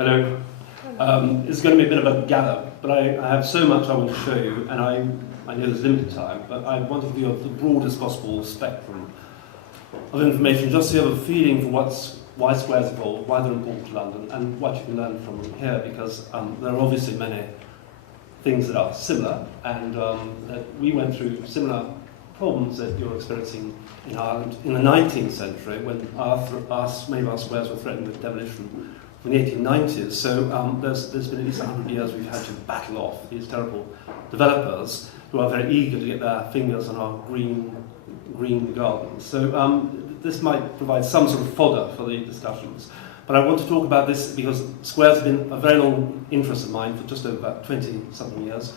Hello. It's going to be a bit of a gather, but I have so much I want to show you, and I know there's limited time, but I want to give you the broadest possible spectrum of information, just so you have a feeling for why squares evolve, why they're important to London, and what you can learn from them here, because there are obviously many things that are similar, and that we went through similar problems that you're experiencing in Ireland in the 19th century, when many of our squares were threatened with demolition in the 1890s. So there's been at least 100 years we've had to battle off these terrible developers who are very eager to get their fingers on our green gardens. So this might provide some sort of fodder for the discussions. But I want to talk about this because squares have been a very long interest of mine for just over about 20-something years.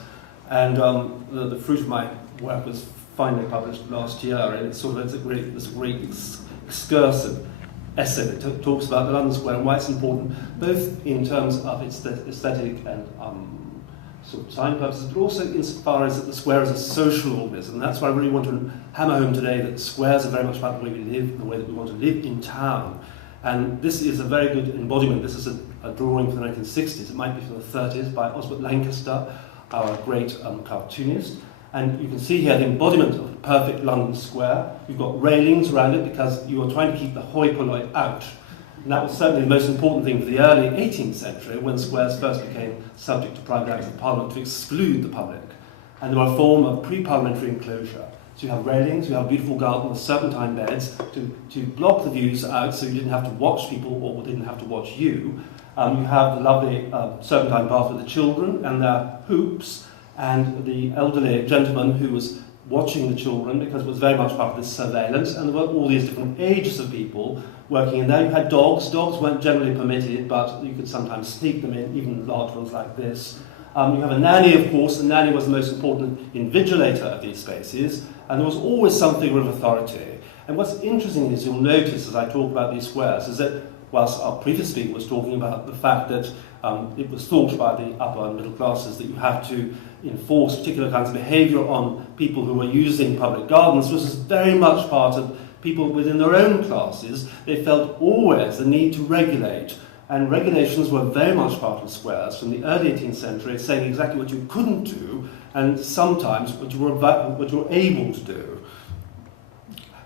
And the fruit of my work was finally published last year, and it's sort of this great excursive essay that talks about the London Square and why it's important, both in terms of its aesthetic and sort of design purposes, but also insofar as that the square is a social organism. That's why I really want to hammer home today that squares are very much about the way we live, the way that we want to live in town. And this is a very good embodiment. This is a drawing from the 1960s. It might be from the 30s by Osbert Lancaster, our great cartoonist. And you can see here the embodiment of the perfect London Square. You've got railings around it because you are trying to keep the hoi polloi out. And that was certainly the most important thing for the early 18th century, when squares first became subject to private acts of Parliament to exclude the public. And they were a form of pre-parliamentary enclosure. So you have railings, you have a beautiful garden with serpentine beds to block the views out so you didn't have to watch people or didn't have to watch you. You have the lovely serpentine path with the children and their hoops, and the elderly gentleman who was watching the children, because it was very much part of this surveillance, and there were all these different ages of people working in there. You had dogs. Dogs weren't generally permitted, but you could sometimes sneak them in, even large ones like this. You have a nanny, of course. The nanny was the most important invigilator of these spaces, and there was always some figure of authority. And what's interesting is you'll notice as I talk about these squares is that whilst our previous speaker was talking about the fact that it was thought by the upper and middle classes that you have to enforce particular kinds of behaviour on people who were using public gardens, which is very much part of people within their own classes. They felt always the need to regulate, and regulations were very much part of squares from the early 18th century, saying exactly what you couldn't do, and sometimes what you were able to do.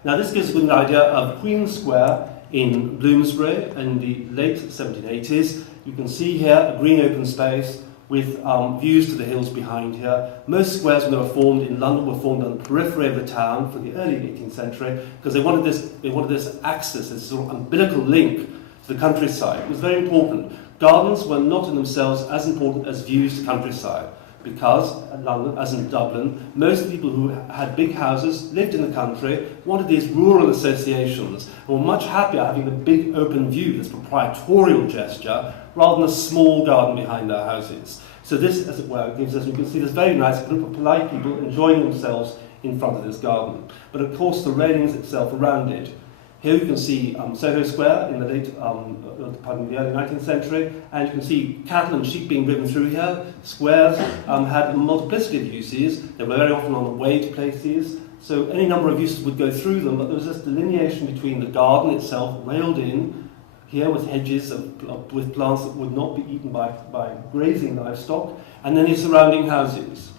Now this gives a good idea of Queen Square in Bloomsbury in the late 1780s. You can see here a green open space with views to the hills behind here. Most squares when they were formed in London were formed on the periphery of the town for the early 18th century because they wanted this axis, this sort of umbilical link to the countryside. It was very important. Gardens were not in themselves as important as views to countryside, because in London, as in Dublin, most of the people who had big houses, lived in the country, wanted these rural associations, and were much happier having the big open view, this proprietorial gesture, rather than a small garden behind their houses. So this, as it were, gives us, you can see this very nice group of polite people enjoying themselves in front of this garden. But of course the railings itself around it. Here you can see Soho Square in the the early 19th century, and you can see cattle and sheep being driven through here. Squares had a multiplicity of uses. They were very often on the way to places, so any number of uses would go through them, but there was this delineation between the garden itself, railed in, here with hedges with plants that would not be eaten by grazing livestock, and then the surrounding houses.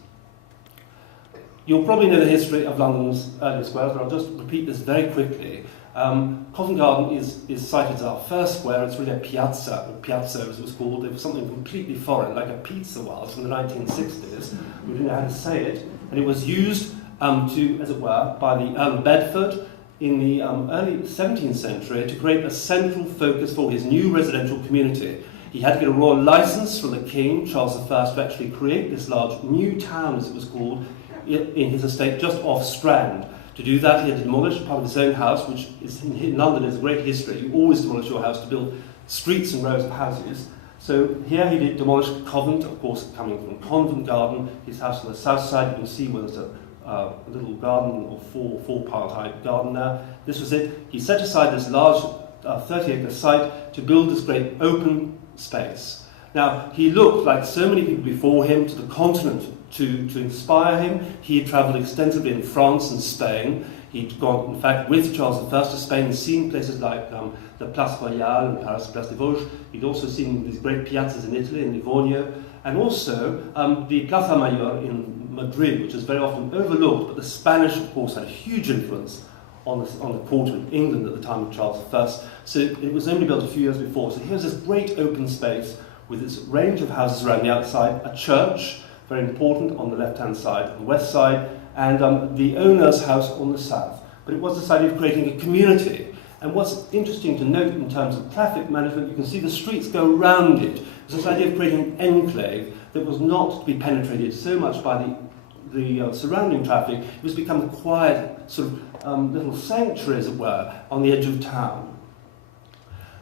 You'll probably know the history of London's early squares, but I'll just repeat this very quickly. Covent Garden is cited as our first square. It's really a piazza as it was called. It was something completely foreign, like a pizza was from the 1960s. We didn't know how to say it. And it was used as it were, by the Earl of Bedford in the early 17th century to create a central focus for his new residential community. He had to get a royal license from the King, Charles I, to actually create this large new town, as it was called, in his estate just off Strand. To do that, he had to demolish part of his own house, which is in London is a great history. You always demolish your house to build streets and rows of houses. So here he did demolish Covent, of course, coming from Convent Garden. His house on the south side, you can see where there's a little garden or four-part high garden there. This was it. He set aside this large 30-acre site to build this great open space. Now, he looked, like so many people before him, to the continent to inspire him. He had travelled extensively in France and Spain. He'd gone, in fact, with Charles I to Spain and seen places like the Place Royale in Paris, Place des Vosges. He'd also seen these great piazzas in Italy, in Livorno, and also the Plaza Mayor in Madrid, which is very often overlooked, but the Spanish, of course, had a huge influence on the court of England at the time of Charles I. So it was only built a few years before. So here's this great open space with this range of houses around the outside, a church, very important, on the left-hand side, on the west side, and the owner's house on the south. But it was this idea of creating a community. And what's interesting to note in terms of traffic management, you can see the streets go round it. There's this idea of creating an enclave that was not to be penetrated so much by the surrounding traffic. It was become a quiet sort of little sanctuary, as it were, on the edge of town.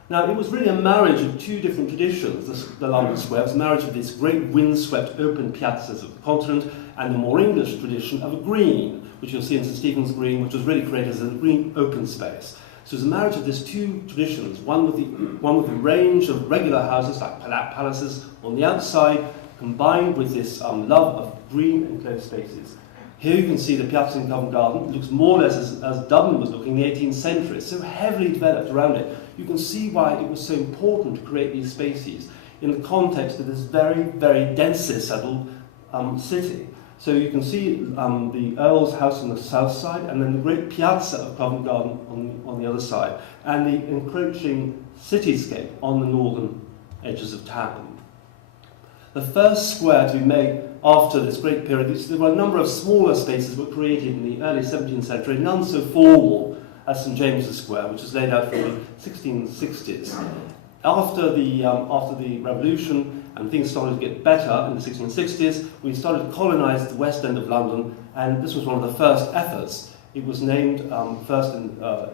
Now, it was really a marriage of two different traditions, the London Square. It was a marriage of these great windswept open piazzas of the continent and the more English tradition of a green, which you'll see in St Stephen's Green, which was really created as a green open space. So it was a marriage of these two traditions, one with a range of regular houses like palaces on the outside, combined with this love of green enclosed spaces. Here you can see the Piazza in Covent Garden. It looks more or less as Dublin was looking in the 18th century. It's so heavily developed around it. You can see why it was so important to create these spaces in the context of this very, very densely settled city. So you can see the Earl's house on the south side, and then the great piazza of Covent Garden on the other side, and the encroaching cityscape on the northern edges of town. The first square to be made after this great period, there were a number of smaller spaces that were created in the early 17th century, none so formal as St James's Square, which was laid out for the 1660s. After the Revolution and things started to get better in the 1660s, we started to colonise the West End of London, and this was one of the first efforts. It was named first,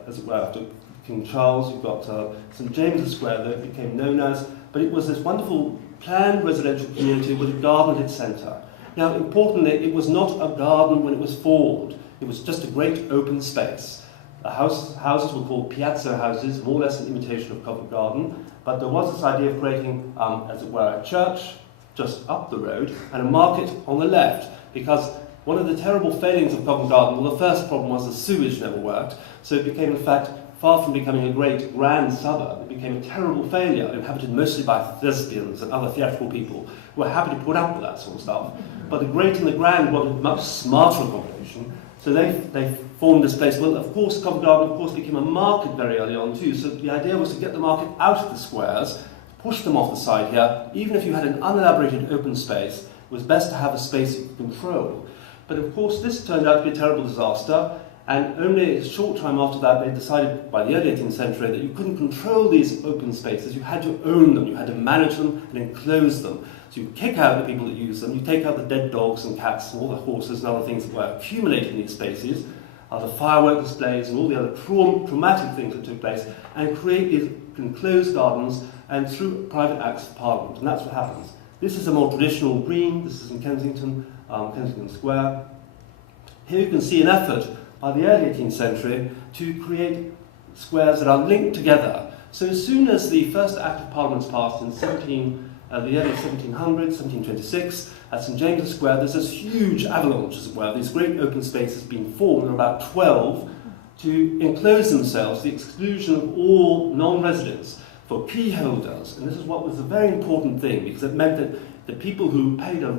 as it were, after King Charles. You've got St James's Square that it became known as, but it was this wonderful planned residential community with a garden at its centre. Now, importantly, it was not a garden when it was formed. It was just a great open space. The houses were called piazza houses, more or less an imitation of Covent Garden, but there was this idea of creating, as it were, a church just up the road and a market on the left, because one of the terrible failings of Covent Garden, well, the first problem was the sewage never worked, so it became, in fact, far from becoming a great grand suburb, it became a terrible failure, inhabited mostly by thespians and other theatrical people who were happy to put up with that sort of stuff. But the great and the grand wanted much smarter accommodation, so they formed this place. Well, of course, Covent Garden, of course, became a market very early on too, so the idea was to get the market out of the squares, push them off the side here. Even if you had an unelaborated open space, it was best to have a space you could control. But of course, this turned out to be a terrible disaster, and only a short time after that, they decided by the early 18th century that you couldn't control these open spaces. You had to own them, you had to manage them and enclose them. So you kick out the people that use them, you take out the dead dogs and cats and all the horses and other things that were accumulated in these spaces, the firework displays and all the other traumatic things that took place, and create these enclosed gardens and through private acts of Parliament. And that's what happens. This is a more traditional green. This is in Kensington, Kensington Square. Here you can see an effort by the early 18th century to create squares that are linked together. So as soon as the first Act of Parliament is passed in the early 1700s, 1726, at St James's Square, there's this huge avalanche, as it were, these great open spaces being formed, there are about 12, to enclose themselves to the exclusion of all non-residents for key holders. And this is what was a very important thing, because it meant that the people who paid a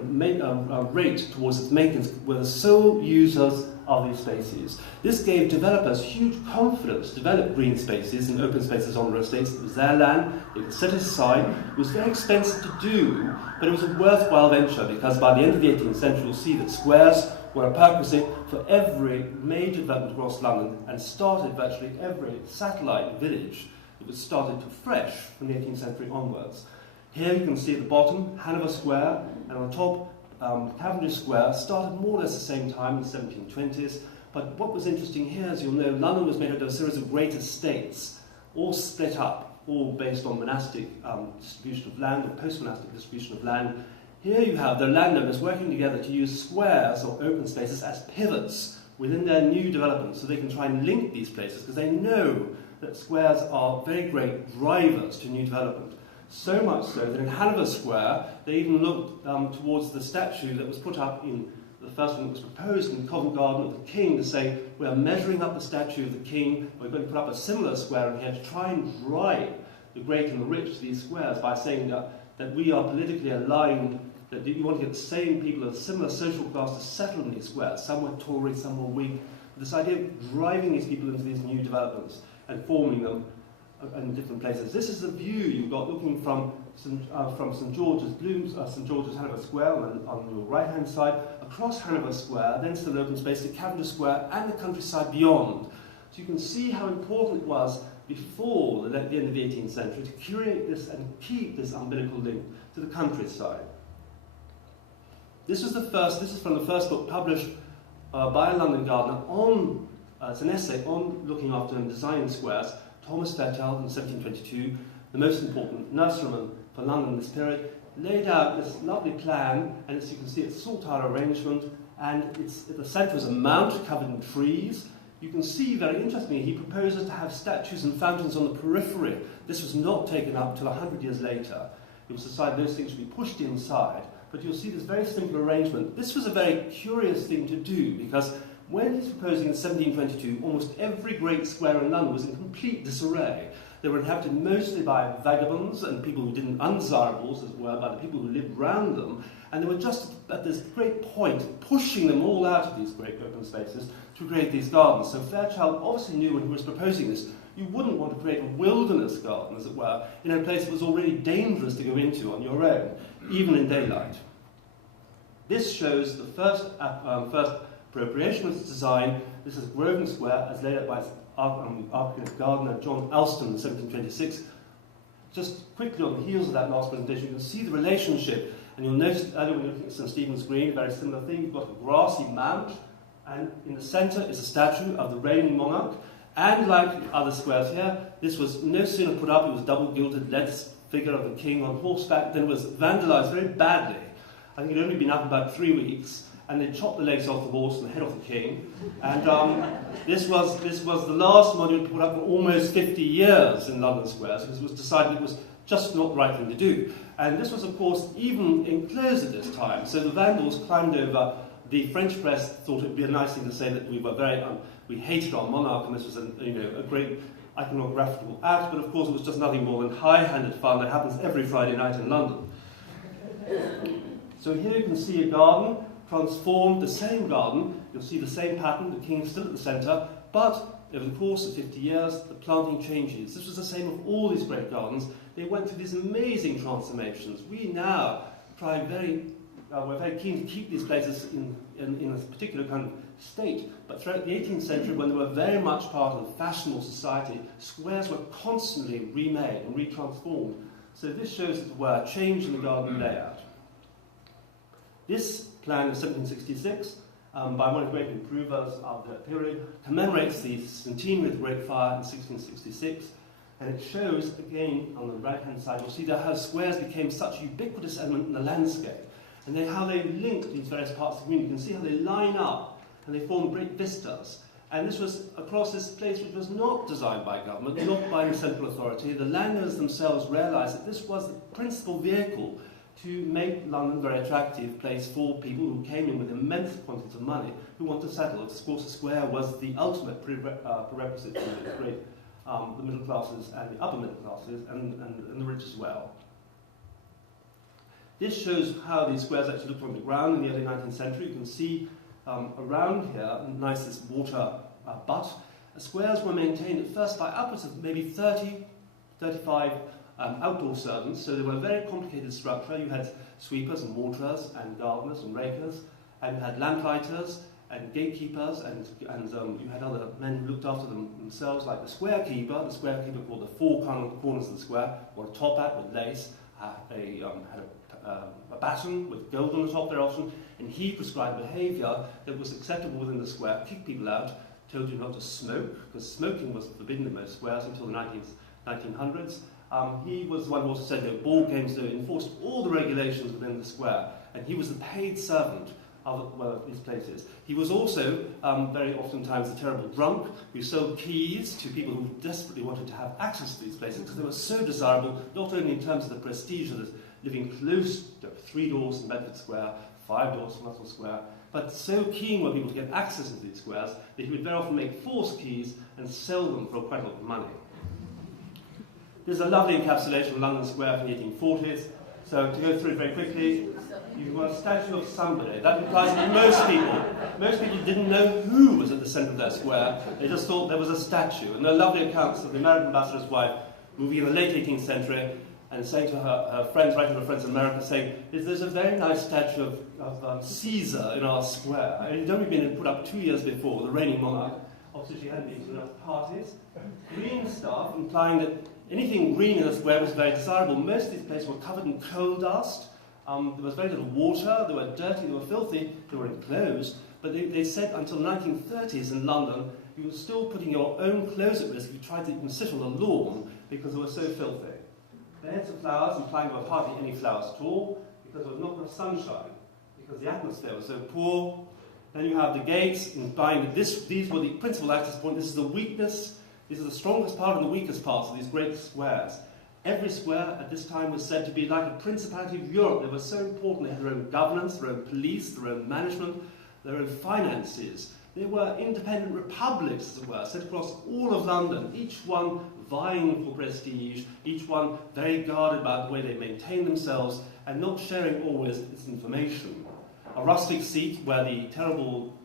rate towards its maintenance were the sole users of these spaces. This gave developers huge confidence to develop green spaces and open spaces on their estates. It was their land, they could set it aside. It was very expensive to do, but it was a worthwhile venture, because by the end of the 18th century you'll see that squares were a perquisite for every major development across London, and started virtually every satellite village that was started afresh from the 18th century onwards. Here you can see at the bottom Hanover Square, and on the top Cavendish Square started more or less the same time in the 1720s. But what was interesting here, as you'll know, London was made up of a series of great estates, all split up, all based on monastic distribution of land or post-monastic distribution of land. Here you have the landowners working together to use squares or open spaces as pivots within their new development, so they can try and link these places, because they know that squares are very great drivers to new development. So much so that in Hanover Square, they even looked towards the statue that was put up in the first one that was proposed in Covent Garden of the King, to say, we are measuring up the statue of the King, we're going to put up a similar square in here to try and drive the great and the rich to these squares by saying that we are politically aligned, that you want to get the same people of a similar social class to settle in these squares. Some were Tory, some were Whig. This idea of driving these people into these new developments and forming them in different places. This is the view you've got looking from St George's, St George's Hanover Square on your right-hand side, across Hanover Square, then still open space to Cavendish Square and the countryside beyond. So you can see how important it was before the end of the 18th century to curate this and keep this umbilical link to the countryside. This is from the first book published by a London gardener on, it's an essay on looking after and designing squares. Thomas Fairchild in 1722, the most important nurseryman for London in this period, laid out this lovely plan, and as you can see, it's saltire arrangement, and at the centre is a mount covered in trees. You can see, very interestingly, he proposes to have statues and fountains on the periphery. This was not taken up until 100 years later. It was decided those things should be pushed inside, but you'll see this very simple arrangement. This was a very curious thing to do, because when he's proposing in 1722, almost every great square in London was in complete disarray. They were inhabited mostly by vagabonds and people who didn't, undesirables as it were, by the people who lived round them, and they were just at this great point pushing them all out of these great open spaces to create these gardens. So Fairchild obviously knew when he was proposing this, you wouldn't want to create a wilderness garden, as it were, in a place that was already dangerous to go into on your own, even in daylight. This shows the first appropriation of its design. This is Grosvenor Square, as laid out by its architect gardener John Alston in 1726. Just quickly on the heels of that last presentation, you can see the relationship, and you'll notice earlier when you're looking at St Stephen's Green, a very similar thing. You've got a grassy mount, and in the centre is a statue of the reigning monarch. And like other squares here, this was no sooner put up, it was double-gilded lead figure of the king on horseback, then it was vandalised very badly. I think it had only been up about 3 weeks, and they chopped the legs off the horse and the head off the king. And this was the last monument put up for almost 50 years in London squares, because it was decided it was just not the right thing to do. And this was, of course, even enclosed at this time, so the Vandals climbed over. The French press thought it would be a nice thing to say that we were we hated our monarch, and this was a great iconographical act, but of course it was just nothing more than high-handed fun that happens every Friday night in London. So here you can see a garden transformed, the same garden, you'll see the same pattern, the king still at the centre, but over the course of 50 years, the planting changes. This was the same of all these great gardens. They went through these amazing transformations. We now try we're very keen to keep these places in a particular kind of state, but throughout the 18th century, when they were very much part of fashionable society, squares were constantly remade and retransformed. So this shows, as it were, a change in the garden layout. This plan of 1766, by one of the great improvers of that period, commemorates the centenary of the Great Fire in 1666, and it shows, again, on the right-hand side, you'll see how squares became such a ubiquitous element in the landscape, and how they link these various parts of the community. You can see how they line up, and they form great vistas. And this was across this place which was not designed by government, not by the central authority. The landowners themselves realised that this was the principal vehicle to make London a very attractive place for people who came in with immense quantities of money who want to settle. Of course, the square was the ultimate prerequisite for the middle classes and the upper middle classes and the rich as well. This shows how these squares actually looked on the ground in the early 19th century. You can see around here, nice this water butt. Squares were maintained at first by upwards of maybe 30, 35 outdoor servants, so they were a very complicated structure. You had sweepers and waterers and gardeners and rakers, and you had lamplighters and gatekeepers, and you had other men who looked after them themselves, like the square keeper called the four corners of the square, wore a top hat with lace, had a baton with gold on the top very often, and he prescribed behaviour that was acceptable within the square, kicked people out, told you not to smoke, because smoking was forbidden in most squares until the 1900s. He was the one who also said no ball games, so he enforced all the regulations within the square, and he was the paid servant of these places. He was also very oftentimes a terrible drunk who sold keys to people who desperately wanted to have access to these places because they were so desirable, not only in terms of the prestige of this living close to 3 doors in Bedford Square, 5 doors in Russell Square, But so keen were people to get access into these squares that he would very often make false keys and sell them for quite a lot of money. There's a lovely encapsulation of London Square from the 1840s. So to go through it very quickly, you've got a statue of somebody. That implies that most people didn't know who was at the centre of that square. They just thought there was a statue. And there are lovely accounts of the American ambassador's wife moving in the late 18th century and saying to her friends, writing to her friends in America, saying, there's a very nice statue of Caesar in our square. And it had only been put up 2 years before, the reigning monarch. Obviously she hadn't been to enough parties. Green stuff, implying that anything green in the square was very desirable. Most of these places were covered in coal dust. There was very little water. They were dirty, they were filthy, they were enclosed. But they said until the 1930s in London, you were still putting your own clothes at risk if you tried to even sit on the lawn because they were so filthy. Beds of flowers, implying there were hardly any flowers at all, because there was not enough sunshine, because the atmosphere was so poor. Then you have the gates, implying that these were the principal access point. This is the weakness, this is the strongest part and the weakest parts of these great squares. Every square at this time was said to be like a principality of Europe. They were so important. They had their own governance, their own police, their own management, their own finances. They were independent republics, as it were, set across all of London, each one vying for prestige, each one very guarded about the way they maintained themselves, and not sharing always its information. A rustic seat where the terrible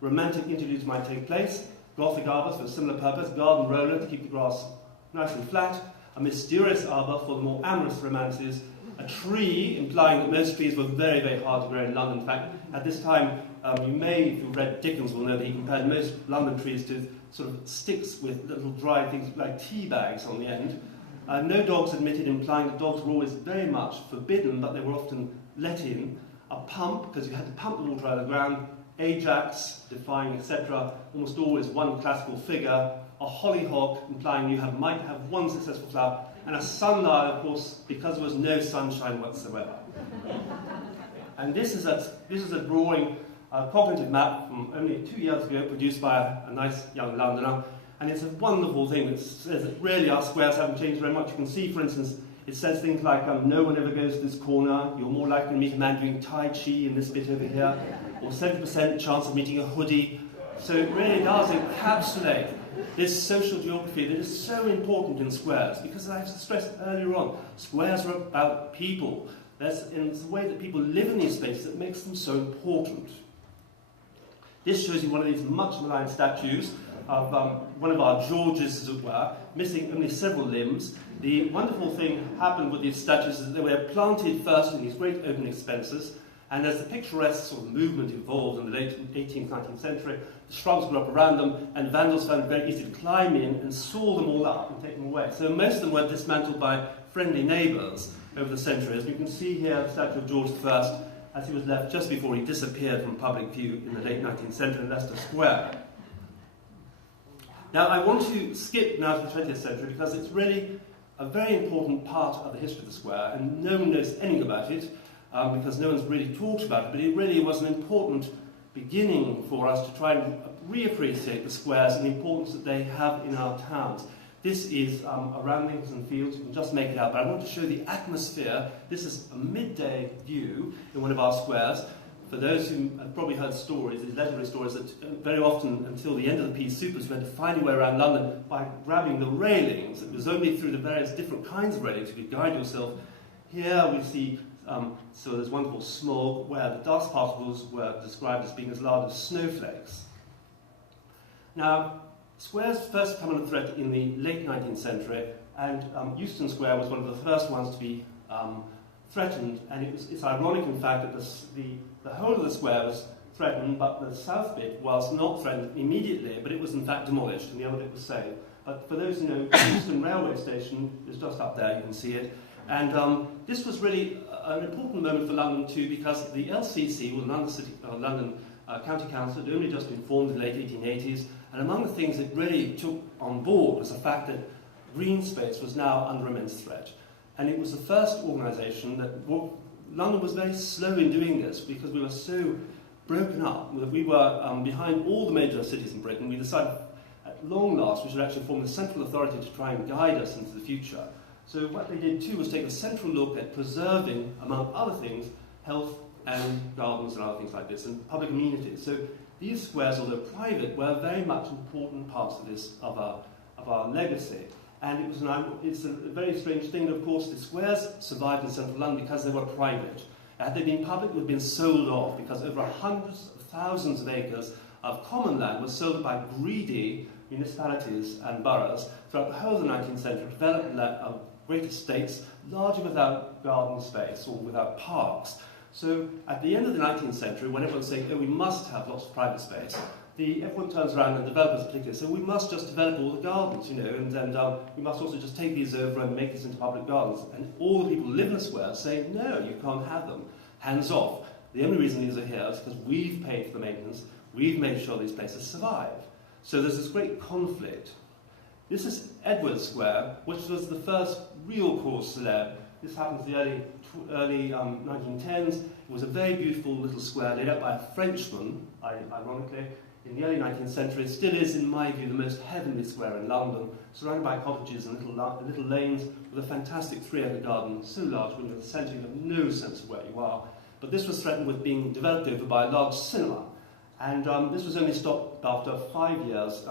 romantic interviews might take place, Gothic arbours for a similar purpose, garden roller to keep the grass nice and flat, a mysterious arbour for the more amorous romances, a tree, implying that most trees were very, very hard to grow in London. In fact, at this time, you may, if you've read Dickens, will know that he compared most London trees to sort of sticks with little dry things like tea bags on the end. No dogs admitted, implying that dogs were always very much forbidden, but they were often let in. A pump, because you had to pump the water out of the ground. Ajax, defying, etc. Almost always one classical figure. A hollyhock, implying you might have one successful flower. And a sundial, of course, because there was no sunshine whatsoever. And this is a drawing, a cognitive map from only 2 years ago, produced by a nice young Londoner. And it's a wonderful thing that says that really our squares haven't changed very much. You can see, for instance, it says things like, no one ever goes to this corner, you're more likely to meet a man doing Tai Chi in this bit over here, or 70% chance of meeting a hoodie. So it really does encapsulate this social geography that is so important in squares, because as I stressed earlier on, squares are about people. It's the way that people live in these spaces that makes them so important. This shows you one of these much maligned statues of one of our Georges, as it were, missing only several limbs. The wonderful thing happened with these statues is that they were planted first in these great open expanses, and as the picturesque sort of movement evolved in the late 18th, 19th century, the shrubs grew up around them, and vandals found it very easy to climb in and saw them all up and take them away. So most of them were dismantled by friendly neighbours over the centuries. You can see here the statue of George I, as he was left just before he disappeared from public view in the late 19th century in Leicester Square. Now, I want to skip now to the 20th century because it's really a very important part of the history of the square, and no one knows anything about it because no one's really talked about it, but it really was an important beginning for us to try and reappreciate the squares and the importance that they have in our towns. This is around Lincoln Fields. You can just make it out, but I want to show the atmosphere. This is a midday view in one of our squares. For those who have probably heard stories, these legendary stories, that very often until the end of the peace supers, you had to find your way around London by grabbing the railings. It was only through the various different kinds of railings you could guide yourself. Here we see, so there's one called smog, where the dust particles were described as being as large as snowflakes. Now, squares first come under threat in the late 19th century, and Euston Square was one of the first ones to be threatened, and it's ironic, in fact, that the whole of the square was threatened, but the south bit was not threatened immediately, but it was in fact demolished, and the other bit was saved. But for those who know, Euston Railway Station is just up there, you can see it. And this was really an important moment for London too, because the LCC, or London County Council, had only just been formed in the late 1880s, and among the things it really took on board was the fact that green space was now under immense threat. And it was the first organisation that London was very slow in doing this because we were so broken up that we were behind all the major cities in Britain. We decided at long last we should actually form a central authority to try and guide us into the future. So what they did too was take a central look at preserving, among other things, health, and gardens and other things like this, and public amenities. So these squares, although private, were very much important parts of our legacy. And it's a very strange thing that, of course, the squares survived in central London because they were private. Had they been public, they would have been sold off, because over hundreds of thousands of acres of common land was sold by greedy municipalities and boroughs throughout the whole of the 19th century, developed great estates, largely without garden space or without parks. So at the end of the 19th century, when everyone's saying, oh, we must have lots of private space, everyone turns around, and developers particularly, so we must just develop all the gardens, and we must also just take these over and make these into public gardens. And all the people who live in the square say, no, you can't have them. Hands off. The only reason these are here is because we've paid for the maintenance, we've made sure these places survive. So there's this great conflict. This is Edwardian Square, which was the first real cause célèbre. This happened in the early 1910s. It was a very beautiful little square laid out by a Frenchman, ironically, in the early 19th century. It still is, in my view, the most heavenly square in London, surrounded by cottages and little lanes with a fantastic 3-acre garden, so large when you're in the centre you have no sense of where you are. But this was threatened with being developed over by a large cinema. And this was only stopped after 5 years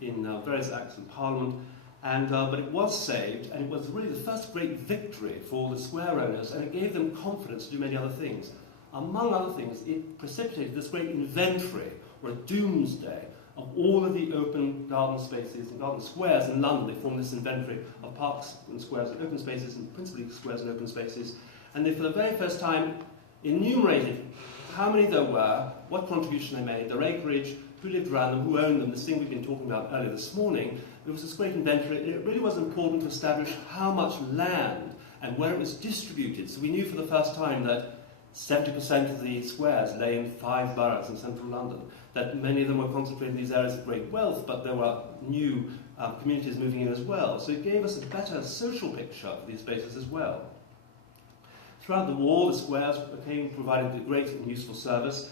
in various acts in Parliament. But it was saved, and it was really the first great victory for the square owners, and it gave them confidence to do many other things. Among other things, it precipitated this great inventory, or a doomsday, of all of the open garden spaces and garden squares in London. They formed this inventory of parks and squares and open spaces, and principally squares and open spaces. And they, for the very first time, enumerated how many there were, what contribution they made, their acreage, who lived around them, who owned them, this thing we've been talking about earlier this morning. There was this great inventory. It really was important to establish how much land and where it was distributed. So we knew for the first time that 70% of the squares lay in 5 boroughs in central London, that many of them were concentrated in these areas of great wealth, but there were new communities moving in as well. So it gave us a better social picture for these spaces as well. Throughout the war, the squares provided a great and useful service.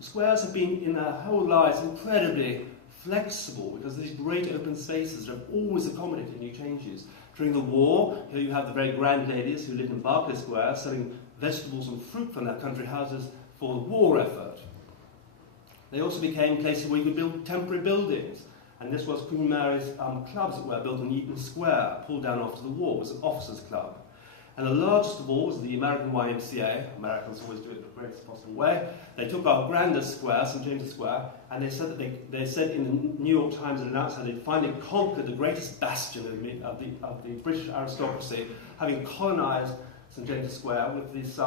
Squares have been, in their whole lives, incredibly flexible, because these great open spaces have always accommodated new changes. During the war, here you have the very grand ladies who lived in Barca Square selling vegetables and fruit from their country houses for the war effort. They also became places where you could build temporary buildings. And this was Queen Mary's clubs that were built in Eaton Square, pulled down after the war. It was an officers' club. And the largest of all was the American YMCA. Americans always do it the greatest possible way. They took our grandest square, St. James's Square, and they said that they said in the New York Times and announced how they'd finally conquered the greatest bastion of the British aristocracy, having colonised St. James's Square with this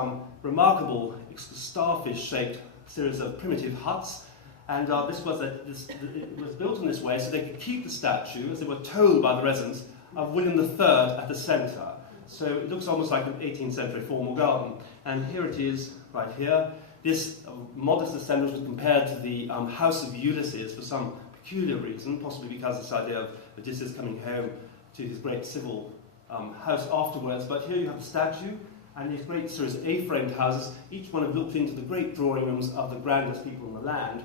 remarkable starfish-shaped series of primitive huts. And it was built in this way so they could keep the statue, as they were told by the residents, of William III at the centre. So it looks almost like an 18th century formal garden. And here it is, right here. This modest assemblage was compared to the House of Ulysses for some peculiar reason, possibly because this idea of Odysseus coming home to his great civil house afterwards. But here you have the statue, and these great series of A-framed houses, each one have looked into the great drawing rooms of the grandest people in the land,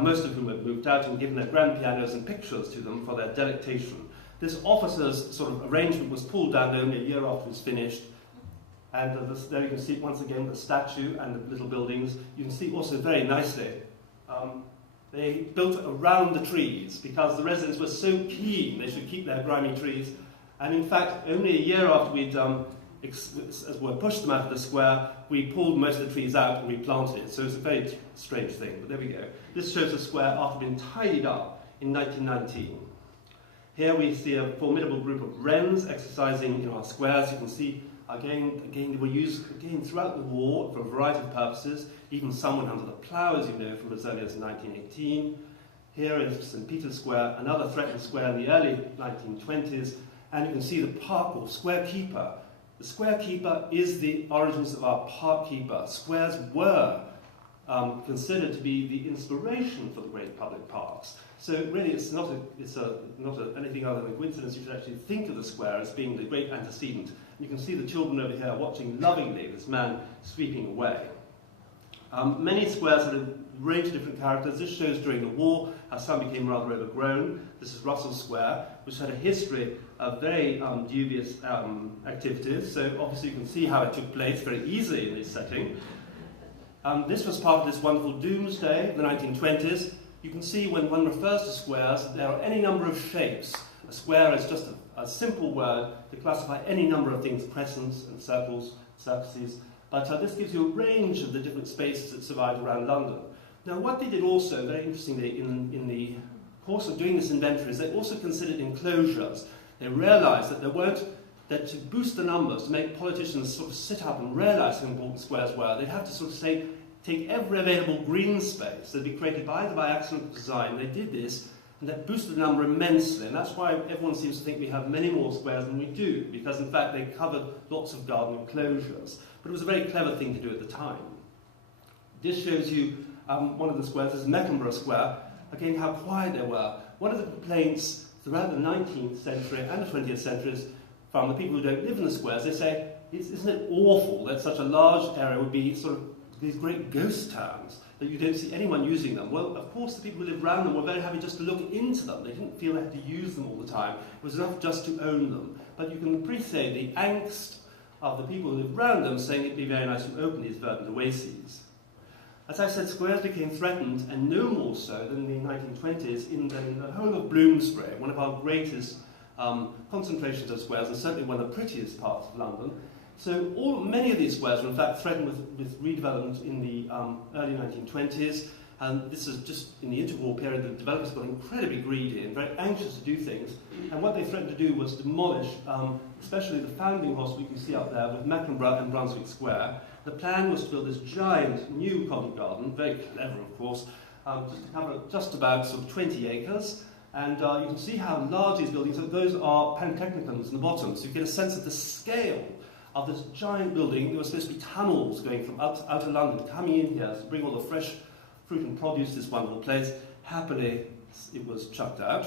most of whom have moved out and given their grand pianos and pictures to them for their delectation. This officer's sort of arrangement was pulled down only a year after it was finished. And there you can see once again the statue and the little buildings. You can see also very nicely, they built around the trees because the residents were so keen they should keep their grimy trees. And in fact, only a year after we'd as we pushed them out of the square, we pulled most of the trees out and replanted it. So it's a very strange thing, but there we go. This shows the square after being tidied up in 1919. Here we see a formidable group of wrens exercising in our squares. You can see, again, they were used throughout the war for a variety of purposes. Even some went under the plough, as you know, from as early as 1918. Here is St. Peter's Square, another threatened square in the early 1920s. And you can see the park or square keeper. The square keeper is the origins of our park keeper. Squares were considered to be the inspiration for the great public parks. So really it's not anything other than a coincidence. You should actually think of the square as being the great antecedent. And you can see the children over here watching lovingly this man sweeping away. Many squares had a range of different characters. This shows during the war how some became rather overgrown. This is Russell Square, which had a history of very dubious activities. So obviously you can see how it took place very easily in this setting. This was part of this wonderful doomsday of the 1920s. You can see when one refers to squares, there are any number of shapes. A square is just a simple word to classify any number of things, crescents and circles, circuses. But this gives you a range of the different spaces that survive around London. Now, what they did also, very interestingly, in the course of doing this inventory, is they also considered enclosures. They realised that to boost the numbers, to make politicians sort of sit up and realise how important squares were, they'd have to sort of say, take every available green space that'd be created either by accident or design. They did this, and that boosted the number immensely. And that's why everyone seems to think we have many more squares than we do, because in fact they covered lots of garden enclosures. But it was a very clever thing to do at the time. This shows you one of the squares. This is Mecklenburgh Square. Again, how quiet they were. One of the complaints throughout the 19th century and the 20th centuries from the people who don't live in the squares, they say, isn't it awful that such a large area would be sort of these great ghost towns, that you don't see anyone using them? Well, of course, the people who lived around them were very happy just to look into them. They didn't feel they had to use them all the time. It was enough just to own them. But you can appreciate the angst of the people who lived around them, saying it'd be very nice to open these verdant oases. As I said, squares became threatened, and no more so than in the 1920s in the whole of Bloomsbury, one of our greatest concentrations of squares, and certainly one of the prettiest parts of London. So many of these squares were in fact threatened with redevelopment in the early 1920s, and this is just in the interwar period. The developers got incredibly greedy and very anxious to do things, and what they threatened to do was demolish, especially the founding hospital you can see up there with Mecklenburgh and Brunswick Square. The plan was to build this giant new Covent Garden, very clever of course, just to cover just about sort of 20 acres. And you can see how large these buildings are. Those are pantechnicons in the bottom, so you get a sense of the scale of this giant building. There were supposed to be tunnels going from out of London, coming in here to bring all the fresh fruit and produce to this wonderful place. Happily, it was chucked out.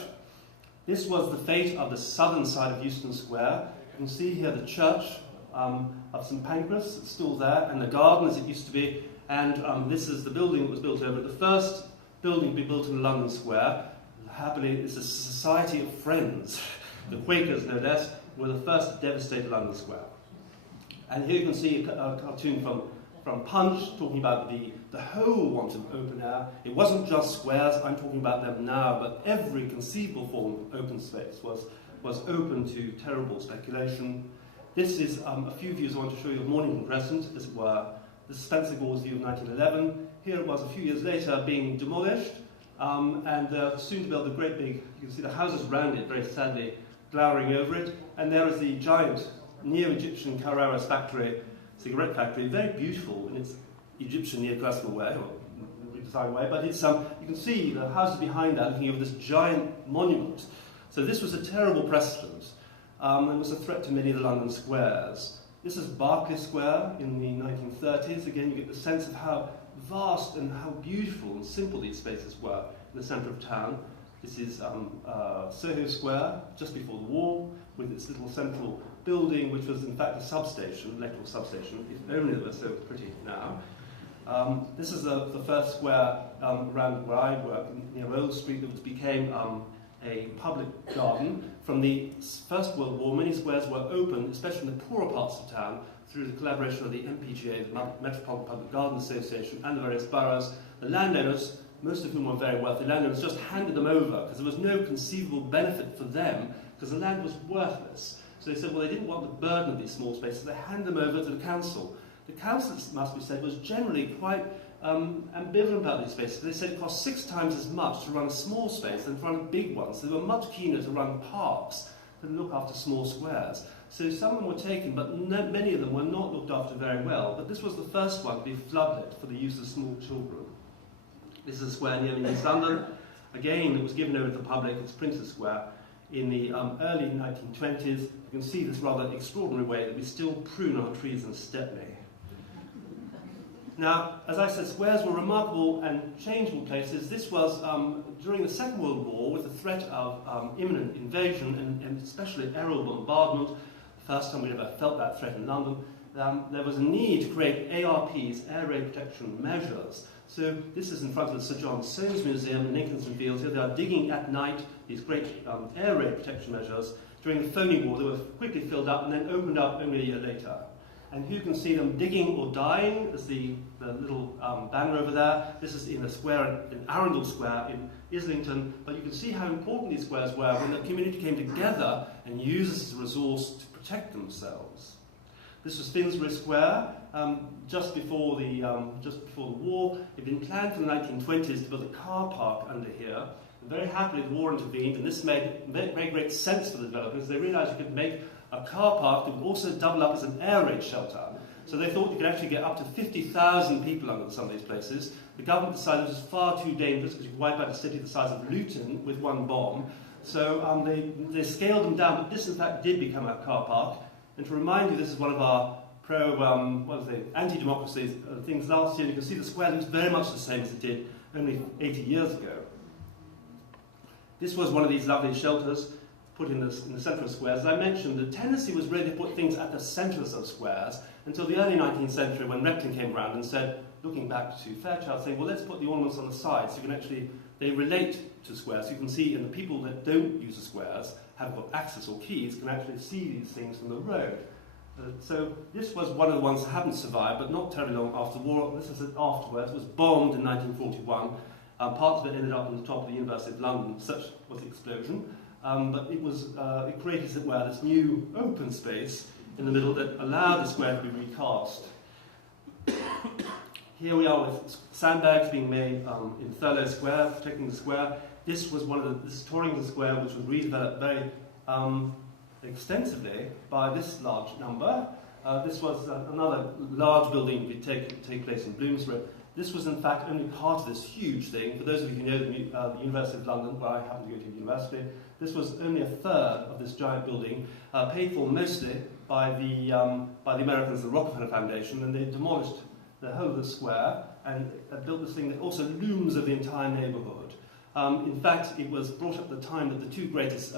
This was the fate of the southern side of Euston Square. You can see here the church of St Pancras, it's still there, and the garden as it used to be. And this is the building that was built over it. The first building to be built in London Square, happily, it's a Society of Friends. The Quakers, no less, were the first to devastate London Square. And here you can see a cartoon from Punch talking about the whole want of open air. It wasn't just squares, I'm talking about them now, but every conceivable form of open space was open to terrible speculation. This is a few views I want to show you of Mornington Crescent, as it were. This is Spencer Gore's view of 1911. Here it was a few years later being demolished, and soon to build a great big, you can see the houses around it, very sadly, glowering over it. And there is the giant neo-Egyptian Carreras factory, cigarette factory, very beautiful in its Egyptian neoclassical way, or redesigned way, but it's, you can see the houses behind that looking over this giant monument. So this was a terrible precedent, and was a threat to many of the London squares. This is Barca Square in the 1930s. Again, you get the sense of how vast and how beautiful and simple these spaces were in the centre of town. This is Soho Square, just before the war, with its little central building, which was in fact a substation, electrical substation, if only it was so pretty now. This is the first square around where I work, near Old Street, that became a public garden. From the First World War, many squares were open, especially in the poorer parts of town, through the collaboration of the MPGA, the Metropolitan Public Garden Association, and the various boroughs. The landowners, most of whom were very wealthy landowners, just handed them over because there was no conceivable benefit for them because the land was worthless. So they said, well, they didn't want the burden of these small spaces, they hand them over to the council. The council, it must be said, was generally quite ambivalent about these spaces. They said it cost 6 times as much to run a small space than to run a big one, so they were much keener to run parks than look after small squares. So some of them were taken, but many of them were not looked after very well. But this was the first one to be floodlit for the use of small children. This is a square near East London. Again, it was given over to the public. It's Princes Square. In the early 1920s, you can see this rather extraordinary way that we still prune our trees in Stepney. Now, as I said, squares were remarkable and changeable places. This was during the Second World War, with the threat of imminent invasion and especially aerial bombardment. The first time we ever felt that threat in London. There was a need to create ARPs, air raid protection measures. So this is in front of the Sir John Soames Museum in Lincoln's Inn Fields. Here they are digging at night these great air raid protection measures. During the phony war, they were quickly filled up and then opened up only a year later. And you can see them digging or dying, as the little banner over there. This is in a square, in Arundel Square in Islington, but you can see how important these squares were when the community came together and used this as a resource to protect themselves. This was Finsbury Square, just before the war. It had been planned for the 1920s to build a car park under here. And very happily the war intervened, and this made very great sense for the developers. They realised you could make a car park that would also double up as an air raid shelter. So they thought you could actually get up to 50,000 people under some of these places. The government decided it was far too dangerous because you could wipe out a city the size of Luton with one bomb. So they scaled them down, but this in fact did become a car park. And to remind you, this is one of our anti-democracy things last year. You can see the square looks very much the same as it did only 80 years ago. This was one of these lovely shelters put in the centre of squares. As I mentioned, the tendency was really to put things at the centres of squares until the early 19th century when Repton came around and said, looking back to Fairchild, saying, well, let's put the ornaments on the side so you can actually, they relate to squares. You can see, and the people that don't use the squares, have got access or keys, can actually see these things from the road. So this was one of the ones that hadn't survived, but not terribly long after the war. This is afterwards. It was bombed in 1941. Parts of it ended up on the top of the University of London. Such was the explosion. But it created, as it were, this new open space in the middle that allowed the square to be recast. Here we are with sandbags being made in Thurlow Square, protecting the square. This was this is Torrington Square, which was redeveloped very extensively by this large number. This was another large building that could take place in Bloomsbury. This was, in fact, only part of this huge thing. For those of you who know the University of London, where I happen to go to university, this was only a third of this giant building, paid for mostly by the Americans, the Rockefeller Foundation, and they demolished the whole of the square and built this thing that also looms over the entire neighbourhood. In fact, it was brought up at the time that the two greatest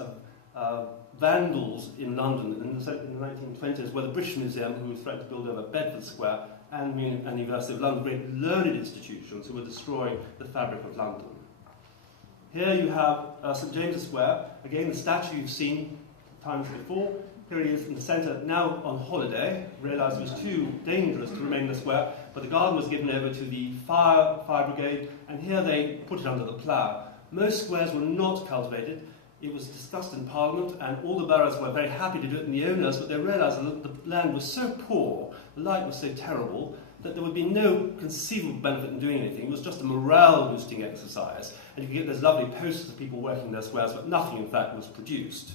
vandals in London in the 1920s were the British Museum, who threatened to build over Bedford Square, and the University of London, great learned institutions who were destroying the fabric of London. Here you have St James's Square, again the statue you've seen times before. Here he is in the centre, now on holiday, realised it was too dangerous to remain in the square, but the garden was given over to the fire brigade, and here they put it under the plough. Most squares were not cultivated. It was discussed in Parliament, and all the boroughs were very happy to do it, and the owners, but they realised that the land was so poor, the light was so terrible, that there would be no conceivable benefit in doing anything. It was just a morale-boosting exercise, and you could get those lovely posters of people working in their squares, but nothing, in fact, was produced.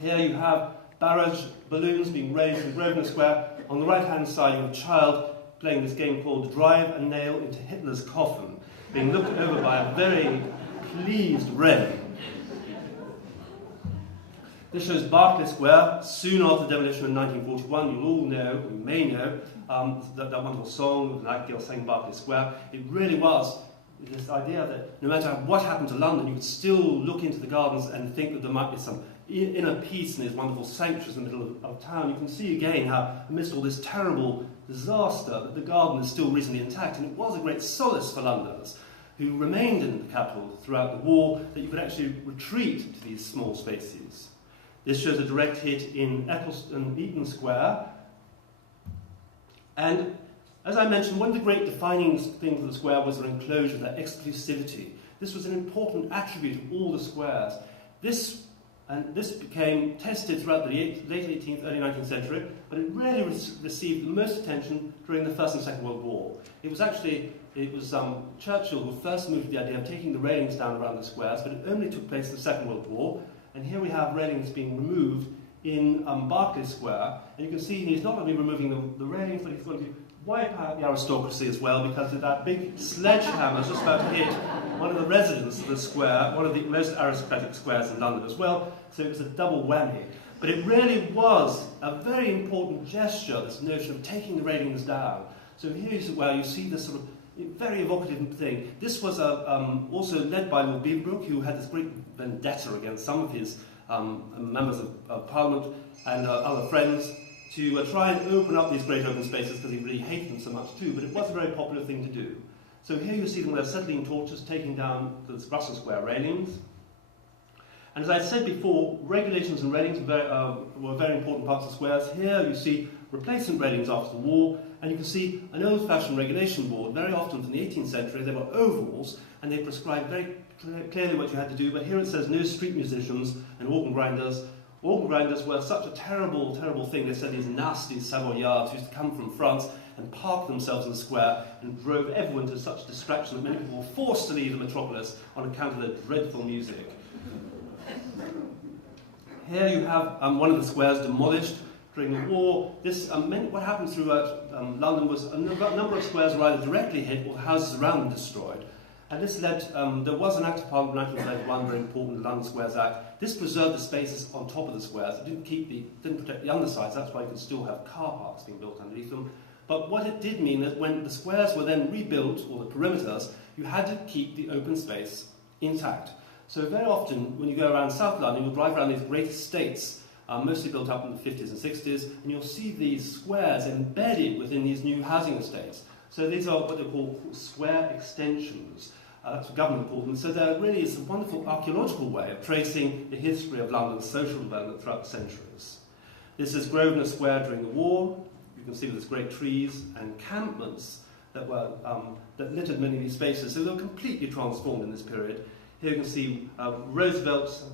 Here you have barrage balloons being raised in Grosvenor Square. On the right-hand side, you have a child playing this game called Drive a Nail into Hitler's Coffin, being looked over by a very pleased Wren. This shows Barca Square, soon after demolition in 1941. You'll all know, you may know, that wonderful song, The Nightingale Sang Barca Square. It really was this idea that no matter what happened to London, you could still look into the gardens and think that there might be some inner peace in these wonderful sanctuaries in the middle of town. You can see again how, amidst all this terrible disaster, that the garden is still reasonably intact, and it was a great solace for Londoners who remained in the capital throughout the war, that you could actually retreat to these small spaces. This shows a direct hit in Eaton Square. And as I mentioned, one of the great defining things of the square was their enclosure, their exclusivity. This was an important attribute of all the squares. This became tested throughout the late 18th, early 19th century, but it really received the most attention during the First and Second World War. It was Churchill who first moved the idea of taking the railings down around the squares, but it only took place in the Second World War. And here we have railings being removed in Berkeley Square. And you can see he's not only removing the railings, but he's going to wipe out the aristocracy as well, because of that big sledgehammer is just about to hit one of the residents of the square, one of the most aristocratic squares in London as well. So it was a double whammy. But it really was a very important gesture, this notion of taking the railings down. So here's where you see this sort of very evocative thing. This was also led by Lord Beaverbrook, who had this great vendetta against some of his members of Parliament and other friends to try and open up these great open spaces, because he really hated them so much too, but it was a very popular thing to do. So here you see them with their acetylene torches taking down the Russell Square railings. And as I said before, regulations and railings were very important parts of squares. Here you see replacement railings after the war, and you can see an old-fashioned regulation board. Very often from the 18th century, they were ovals, and they prescribed very clearly what you had to do. But here it says no street musicians and organ grinders. Organ grinders were such a terrible, terrible thing. They said these nasty Savoyards used to come from France and park themselves in the square and drove everyone to such distraction that many people were forced to leave the metropolis on account of their dreadful music. Here you have one of the squares demolished during the war. This meant what happened throughout London was a number of squares were either directly hit or the houses around them destroyed. And this led, there was an Act of Parliament 1931, very important, the London Squares Act. This preserved the spaces on top of the squares. It didn't protect the undersides, that's why you could still have car parks being built underneath them. But what it did mean that when the squares were then rebuilt, or the perimeters, you had to keep the open space intact. So very often, when you go around South London, you'll drive around these great estates, mostly built up in the 50s and 60s, and you'll see these squares embedded within these new housing estates. So these are what they call square extensions. That's what government called them. So there really is a wonderful archaeological way of tracing the history of London's social development throughout the centuries. This is Grosvenor Square during the war. You can see there's great trees and encampments that littered many of these spaces. So they were completely transformed in this period. Here you can see Roosevelt's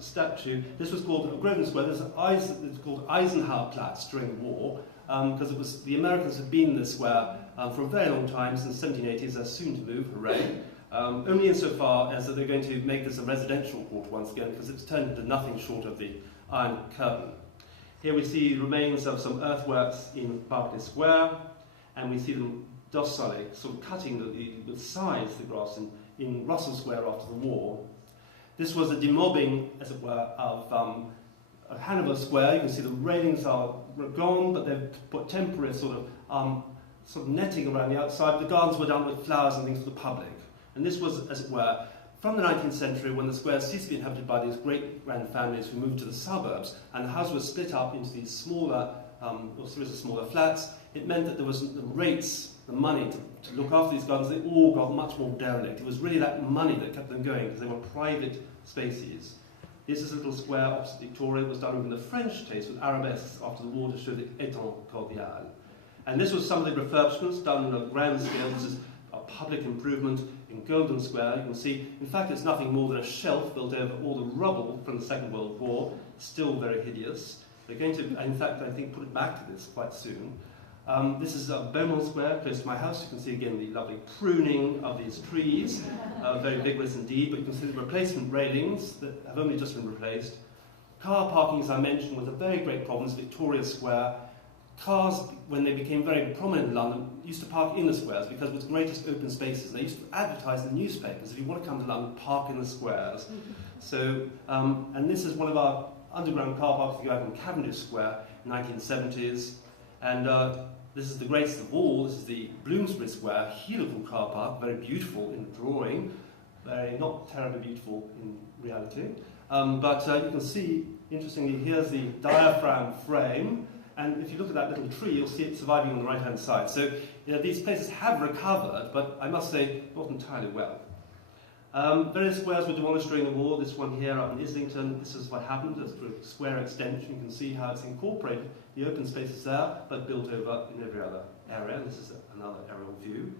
statue. This was called Grosvenor Square. It's called Eisenhowerplatz during the war because the Americans had been in this square for a very long time, since the 1780s. They're soon to move, hooray. Only insofar as that they're going to make this a residential quarter once again, because it's turned into nothing short of the Iron Curtain. Here we see remains of some earthworks in Barca Square, and we see them docilely sort of cutting with scythes the grass in Russell Square after the war. This was a demobbing, as it were, of Hanover Square. You can see the railings are gone, but they've put temporary sort of netting around the outside. The gardens were done with flowers and things for the public. And this was, as it were, from the 19th century, when the squares ceased to be inhabited by these great grand families who moved to the suburbs, and the house was split up into these smaller, or series of smaller flats. It meant that there was the rates, the money to look after these gardens, they all got much more derelict. It was really that money that kept them going, because they were private spaces. This is a little square opposite Victoria. It was done in the French taste with arabesques after the war to show the étang cordial. And this was some of the refurbishments done on a grand scale. This is a public improvement in Golden Square. You can see, in fact, it's nothing more than a shelf built over all the rubble from the Second World War, still very hideous. They're going to, in fact, I think, put it back to this quite soon. This is Beaumont Square, close to my house. You can see again the lovely pruning of these trees, very vigorous indeed, but you can see the replacement railings that have only just been replaced. Car parking, as I mentioned, was a very great problem. It's Victoria Square. Cars, when they became very prominent in London, used to park in the squares because it was the greatest open spaces. They used to advertise in the newspapers, if you want to come to London, park in the squares. So, and this is one of our underground car parks. You go out in Cavendish Square in the 1970s. And this is the greatest of all. This is the Bloomsbury Square, helical car park, very beautiful in the drawing, very not terribly beautiful in reality. But you can see, interestingly, here's the diaphragm frame. And if you look at that little tree, you'll see it surviving on the right-hand side. So these places have recovered, but I must say, not entirely well. Various squares were demolished during the war. This one here up in Islington, this is what happened. It's a square extension. You can see how it's incorporated the open spaces there, but built over in every other area. This is another aerial view.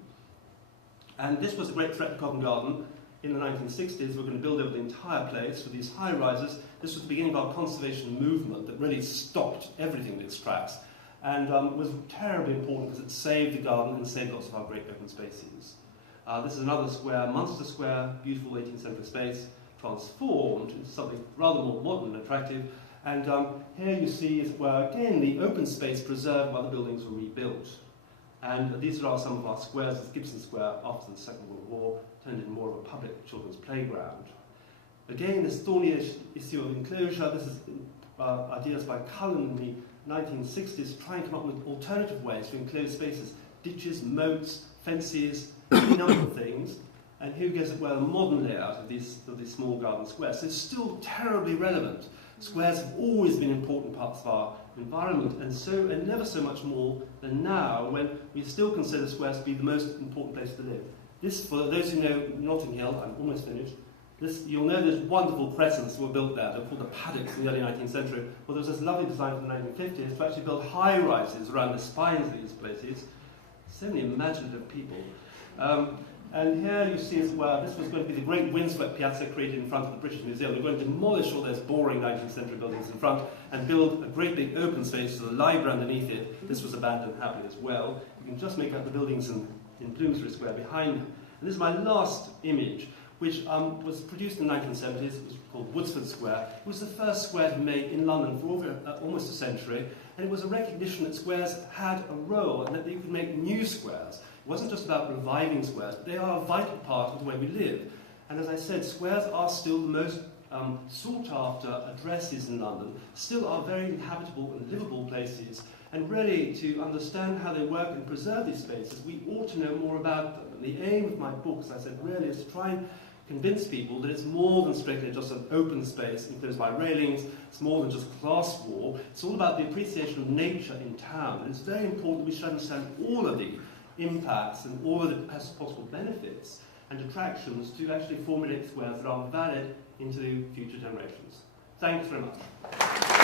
And this was a great threat to Covent Garden. In the 1960s, we're going to build over the entire place with these high rises. This was the beginning of our conservation movement that really stopped everything with its tracks, and was terribly important because it saved the garden and saved lots of our great open spaces. This is another square, Munster Square, beautiful 18th century space, transformed into something rather more modern and attractive. And here you see is where, again, the open space preserved while the buildings were rebuilt. And these are some of our squares. It's Gibson Square after the Second World War, turned into more of a public children's playground. Again, this thorny issue of enclosure. This is ideas by Cullen in the 1960s, trying to come up with alternative ways to enclose spaces, ditches, moats, fences, any number of things. And here goes a modern layout of these small garden squares. So it's still terribly relevant. Squares have always been important parts of our environment, and never so much more than now, when we still consider squares to be the most important place to live. This, for those who know Notting Hill, I'm almost finished, You'll know there's wonderful crescents that were built there. They're called the paddocks in the early 19th century. Well, there was this lovely design from the 1950s to actually build high-rises around the spines of these places. So many imaginative people. And here you see as well, this was going to be the great windswept piazza created in front of the British Museum. They're going to demolish all those boring 19th century buildings in front and build a great big open space with a library underneath it. This was abandoned happily as well. You can just make out the buildings in Bloomsbury Square behind them. And this is my last image, which was produced in the 1970s. It was called Woodsford Square. It was the first square to be made in London for over, almost a century, and it was a recognition that squares had a role and that they could make new squares. It wasn't just about reviving squares, but they are a vital part of the way we live. And as I said, squares are still the most sought-after addresses in London, still are very inhabitable and livable places, and really to understand how they work and preserve these spaces, we ought to know more about them. And the aim of my book, as I said, really is to try and convince people that it's more than strictly just an open space enclosed by railings, it's more than just glass wall, it's all about the appreciation of nature in town. And it's very important that we should understand all of the impacts and all of the possible benefits and attractions to actually formulate squares that are valid into future generations. Thanks very much.